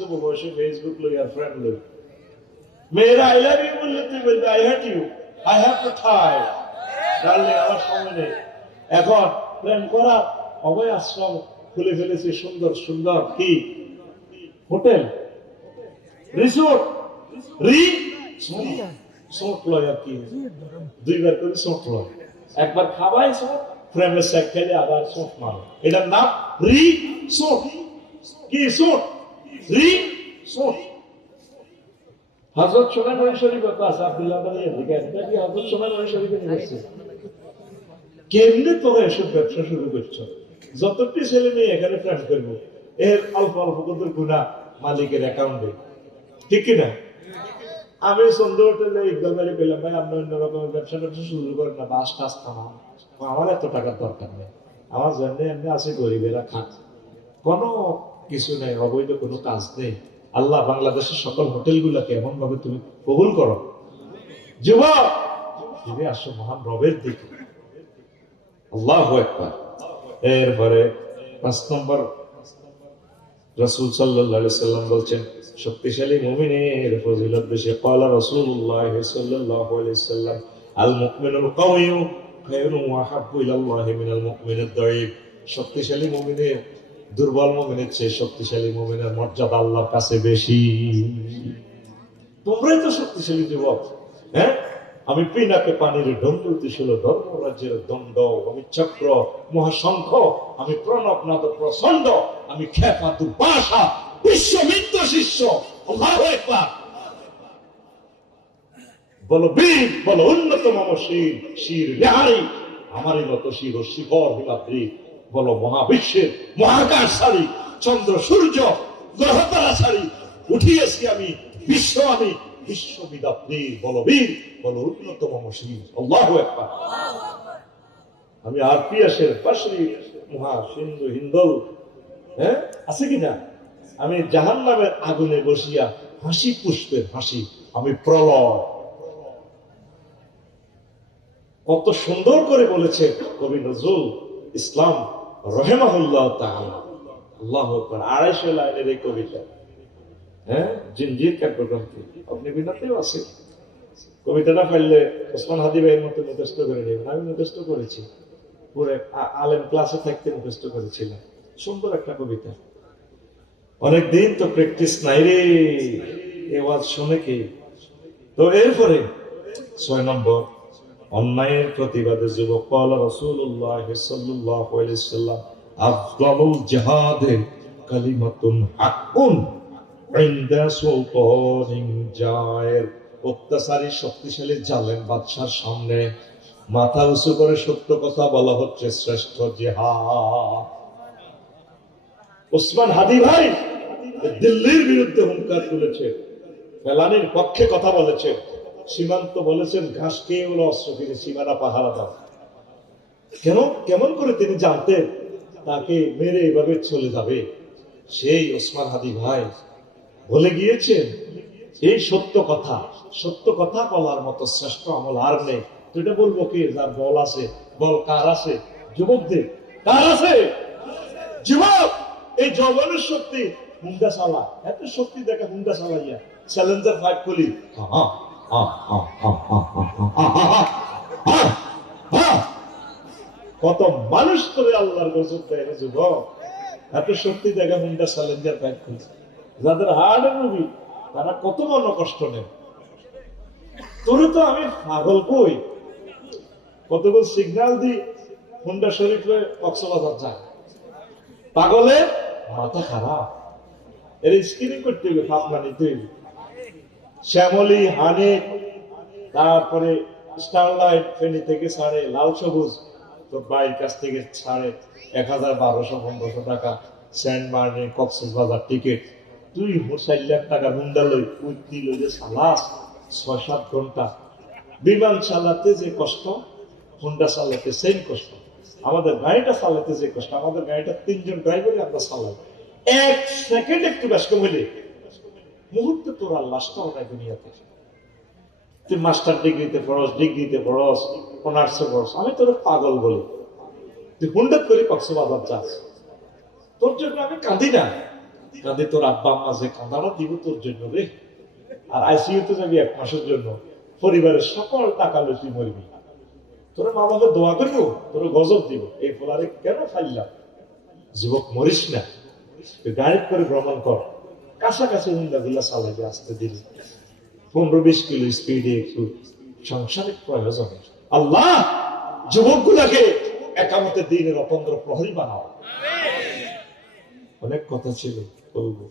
যুব বয়সে ফেসবুক লই আর ফ্রেন্ড লই, মেয়েরা আই লাভ ইউ বললে তুই বলবি I hate you, I have to try, darling আমার সময় নেই। এখন প্রেম করা অভয় আশ্রম খুলে ফেলেছি, সুন্দর সুন্দর কি হোটেল, রিসোর্ট, রিসোর্ট লয় আর কি, দুইবার করে সোট লয়, একবার খাবাই সোট, প্রেমের স্যাক খেলে আবার সোট মারো, এটার নাম রিসোর্ট। কি সোট? রিসোর্ট। হযরত সুলাইমান শরীফ আছে আব্দুল্লাহ বলে এদিকে এটা কি হযরত সুলাইমান শরীফে নিয়েছে? কেমনে তোরা এসব ব্যবসা শুরু করছো? যতটি ছেলে মেয়ে এখানে প্রেম করবো, এর অল্প অল্প কত গুণা মালিকের অ্যাকাউন্টে, ঠিক কিনা? আমি সন্ধ্যা হোটেলে ইকবাল ভাই পেলাম, ভাই আপনি অন্য রকমের ব্যবসা শুরু করেন না, বাস টাস থামান, আমার এত টাকার দরকার নেই, আমার জন্য এমনি আছে গরিবেরা খাক, কোনো কিছু নেই, অবৈধ কোনো কাজ নেই। আল্লাহ বাংলাদেশের সকল হোটেলগুলোকে এমন ভাবে তুমি কবুল করো। যুবক তুমি আসো মহান রবের দিকে। আল্লাহু আকবার। এরপরে 5 নম্বর রাসূল সাল্লাল্লাহু আলাইহি সাল্লাম বলছেন শক্তিশালী মুমিনের ফজিলত বেশি। ক্বালা রাসূলুল্লাহ সাল্লাল্লাহু আলাইহি সাল্লাম আল মুমিনুল কাওয়িয়্যু খায়রুন ওয়া হাব্বু ইলাল্লাহি মিনাল মুমিনিদ দাঈফ। শক্তিশালী মুমিনের দুর্বল মুমিনের চেয়ে শক্তিশালী মুমিনের মর্যাদা আল্লাহর কাছে বেশি। তোমরাই তো শক্তিশালী যুবক। হ্যাঁ, আমি পিনাকে পানির ঢঙ্গ ছিল ধর্মরাজ্যের দণ্ড, আমি চক্র মহাশঙ্খ, আমি প্রণব নাদ প্রচন্ড, আমি খেপা দুর্বাসা বিশ্বমিত্র শিষ্য। আল্লাহু আকবার। বলো বীর, বলো উন্নতম শির, শির রেহাই আমারই মতো শির ও শিখর হিমাদ্রি। বলো মহাবিশ্বের মহাকাশ ছাড়ি, চন্দ্র সূর্য গ্রহ তারা ছাড়ি উঠিয়েছি আমি বিশ্ব, আমি বিশ্ববিদাত্রী। বলো বীর, বলো উন্নতম শির। আল্লাহু আকবার। আমি আর পিয়াসের পাশরি মহা সিন্ধু হিন্দল, হ্যাঁ আছে কিনা? আমি জাহান্নামের আগুনে বসিয়া হাসি পুষ্পের হাসি, আমি প্রলয়। কত সুন্দর করে বলেছে কবি নজরুল ইসলাম রাহিমাহুল্লাহ তাআলা। আল্লাহু আকবার। 250 লাইনের এই কবিতা, হ্যাঁ, জিনজির কাব্যগ্রন্থ, আপনি বিনাতেও আছে। কবিতাটা পাইলে ওসমান হাদি ভাইয়ের মতো মুখস্থ করে নেবেন। আমি মুখস্থ করেছি, পুরো আলেম ক্লাসে থাকতে মুখস্থ করেছিলাম। সুন্দর একটা কবিতা। অনেকদিন তো প্র্যাকটিস নাই রে, এ ওয়াজ শুনে কি। তো এরপরে 6 নম্বর অন্যায়ের প্রতিবাদে যুবক। ক্বালা রাসূলুল্লাহ সাল্লাল্লাহু আলাইহি সাল্লাম আফদালুল জিহাদে কালিমাতুন হাক্কুন ইনদা সুলতানিন জায়ের। অত্যাচারী শক্তিশালী জালেম বাদশার সামনে মাথা উঁচু করে সত্য কথা বলা হচ্ছে শ্রেষ্ঠ জিহাদ। ওসমান হাদি ভাই দিল্লির বিরুদ্ধে হুঙ্কার তুলেছে, ফেলানির পক্ষে কথা বলেছে, সীমান্ত বলেছেন ঘাস খেয়ে ওরা অস্ত্র কিনে সীমানা পাহারা দাও। কেন, কেমন করে তিনি জানতেন তাকে মেরে এভাবে চলে যাবে? সেই ওসমান হাদি ভাই বলে গিয়েছেন এই সত্য কথা, সত্য কথা বলার মতো শ্রেষ্ঠ আমল আর নেই। তো এটা বলবো কি? যার বল আছে। বল কার আছে? যুবকদের। কার আছে? যুবক এই যৌবনের শক্তি হুন্ডা চালা, এত শক্তি দেখে হুন্ডা চালাইয়া চ্যালেঞ্জার 5 খুলি, কত মানুষ করে আল্লাহর গজব দেয় না যুবক। এত শক্তি দেখে হুন্ডা চ্যালেঞ্জার 5 খুলি। যাদের হার্টের রোগী তারা কত মন কষ্ট নেয়। তোরে তো আমি পাগল কই, কতগুলো সিগন্যাল দি হুন্ডা শরীফে কক্সবাজার যায়। পাগলের মাথা খারাপ, এর স্ক্রিনিং করতে হবে, ভাবনা নিতে হবে। শ্যামলী, হানি, তারপরে স্টারলাইট ফেনী থেকে ছাড়ে, লাল সবুজ তোর বাইরের কাছ থেকে ছাড়ে 1000-1200-1500 টাকা সেন্ট মার্টিন কক্সবাজার টিকিট। তুই 4 লাখ টাকা হুন্ডা লই উঠতি লইলে চালাস 6-7 ঘন্টা। বিমান চালাতে যে কষ্ট, হুন্ডা চালাতে সেম কষ্ট। আমাদের গাড়িটা চালাতে যে কষ্ট, আমাদের গাড়িটা 3 জন ড্রাইভারে আমরা চালাই। 1 সেকেন্ড একটু ব্যস্ত হইলে মুহূর্তে তোর আর লাশটাও নাই দুনিয়াতে। তুই মাস্টার ডিগ্রিতে পড়স, অনার্সে পড়স, আমি তোর পাগল বলি। তুই হুন্ডা করে কক্সবাজার যাস, তোর জন্য আমি কাঁদি না। কাঁদে তোর আব্বা আম্মা যে কাঁদাটা দিব তোর জন্য রে, আর আইসিইউতে যাবি 1 মাসের জন্য, পরিবারের সকল টাকা লুটি মরবি, তোর মা বাবা দোয়া করবো, তোর গজব দিব, এই ফলারে কেন ফাইলাম? যুবক মরিস না, গাড়ি করে ভ্রমণ কর, কাছাকাছি হুন্ডাগুলা চালাবি আস্তে দিলে, 15-20 কিলো স্পিডে, একটু সাংসারিক প্রয়োজনে। আল্লাহ যুবক গুলাকে একামতের দিনের অপন্দ্র প্রহরী বানাও। অনেক কথা ছিল বলবো।